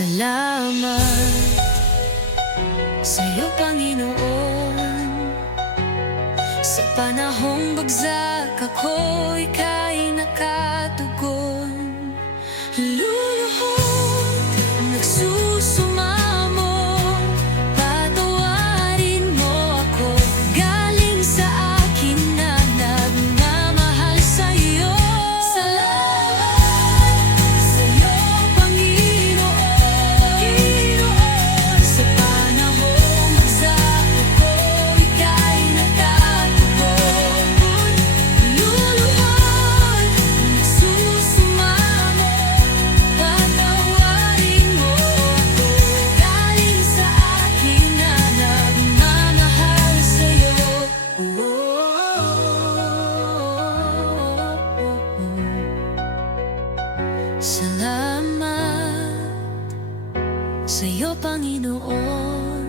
Salamat sa'yo, Panginoon. Sa panahong bagsak ako'y ika'y nakatugon. Luluhod, nagsusumamo, patawarin mo ako. Galing sa akin na nagmamahal sa'yo. Salamat sa'yo, Panginoon. Sa panahong bagsak ako'y ika'y nakatugon. Luluhod, nagsusumamo, patawarin mo ako. Galing sa akin na nagmamahal sa'yo. Salamat sa'yo, Panginoon.